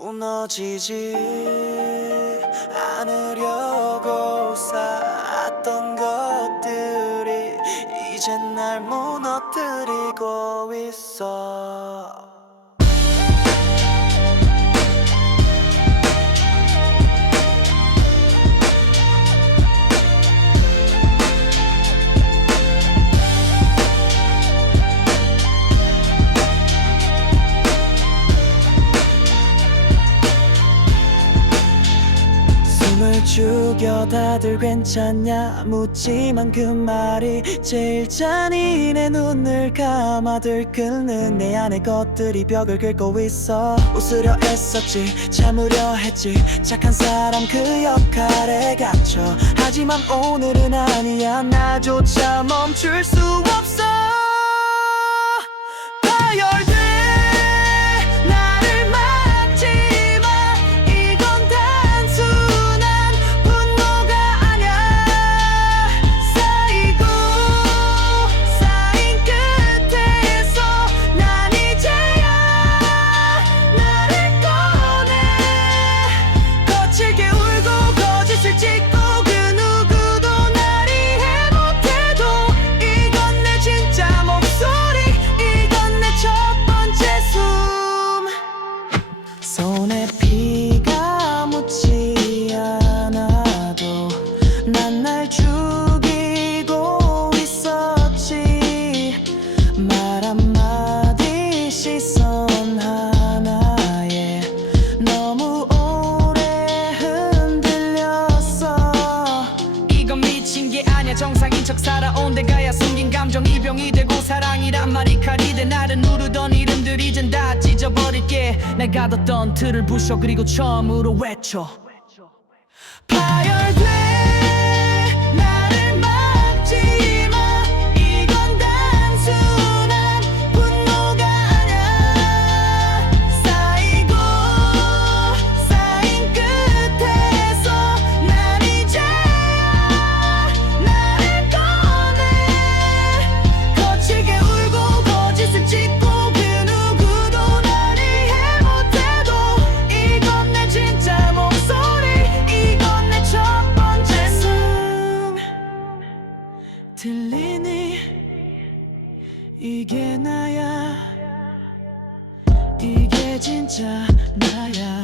무너지지 않으려고 쌓았던 것들이 이젠 날 무너뜨리고 있어 죽여 다들 괜찮냐? 묻지만 그 말이 제일 잔인해. 눈을 감아 들끓는 내 안의 것들이 벽을 긁고 있어. 웃으려 애썼지 참으려 했지. 착한 사람 그 역할에 갇혀. 하지만 오늘은 아니야. 나조차 멈출 수 시선 하나에 너무 오래 흔들렸어. 이건 미친 게 아니야. 정상인 척 살아온 데가야 숨긴 감정 이 병이 되고 사랑이란 말이 칼이 돼. 나를 누르던 이름들 이젠 다 찢어버릴게. 내가 뒀던 틀을 부셔. 그리고 처음으로 외쳐. 파열 들리니? 이게 나야? 이게 진짜 나야